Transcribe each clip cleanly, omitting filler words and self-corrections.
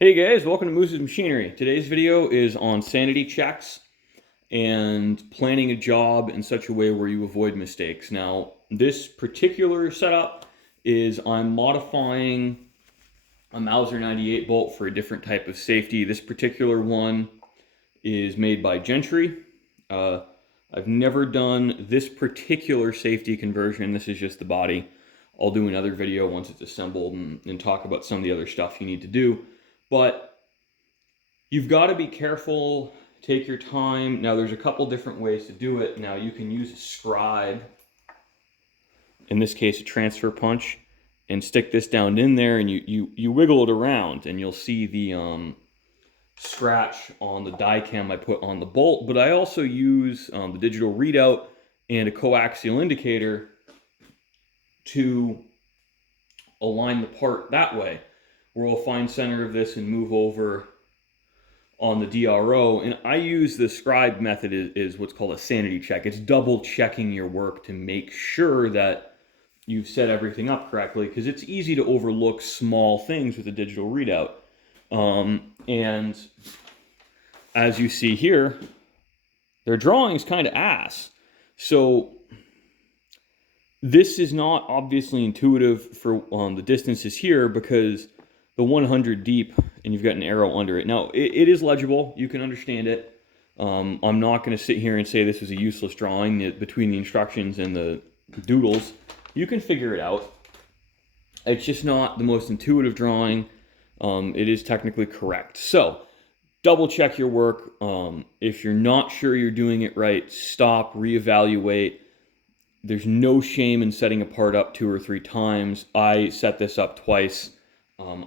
Hey guys, welcome to Moose's Machinery. Today's video is on sanity checks and planning a job in such a way where you avoid mistakes. Now, this particular setup is I'm modifying a Mauser 98 bolt for a different type of safety. This particular one is made by Gentry. I've never done this particular safety conversion. This is just the body. I'll do another video once it's assembled and talk about some of the other stuff you need to do. But you've got to be careful, take your time. Now, there's a couple different ways to do it. Now, you can use a scribe, in this case, a transfer punch, and stick this down in there, and you wiggle it around, and you'll see the scratch on the die cam I put on the bolt. But I also use the digital readout and a coaxial indicator to align the part that way, where we'll find center of this and move over on the DRO. And I use the scribe method is what's called a sanity check. It's double checking your work to make sure that you've set everything up correctly, because it's easy to overlook small things with a digital readout. And as you see here, their drawing's kind of ass. So this is not obviously intuitive for the distances here, because the 100 deep and you've got an arrow under it. Now, it is legible. You can understand it. I'm not going to sit here and say this is a useless drawing. Between the instructions and the doodles, you can figure it out. It's just not the most intuitive drawing. It is technically correct. So, double check your work. If you're not sure you're doing it right, stop, reevaluate. There's no shame in setting a part up 2 or 3 times. I set this up twice.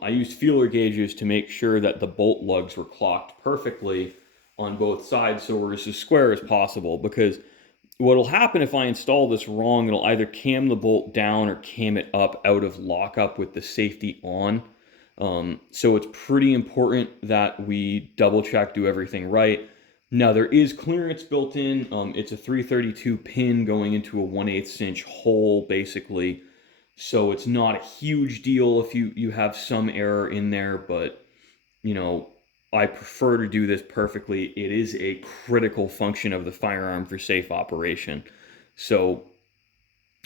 I used feeler gauges to make sure that the bolt lugs were clocked perfectly on both sides, so we're as square as possible, because what will happen if I install this wrong, it'll either cam the bolt down or cam it up out of lockup with the safety on. So it's pretty important that we double check, do everything right. Now, there is clearance built in. It's a 332 pin going into a 1/8 inch hole, basically. So it's not a huge deal if you have some error in there, but, you know, I prefer to do this perfectly. It is a critical function of the firearm for safe operation. So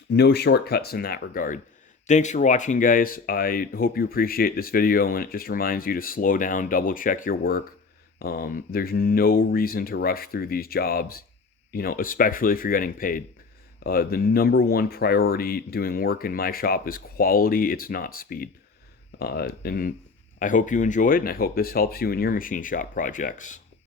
no shortcuts in that regard. Thanks for watching, guys. I hope you appreciate this video, and it just reminds you to slow down, double check your work. There's no reason to rush through these jobs, especially if you're getting paid. The number one priority doing work in my shop is quality. It's not speed. And I hope you enjoyed, and I hope this helps you in your machine shop projects.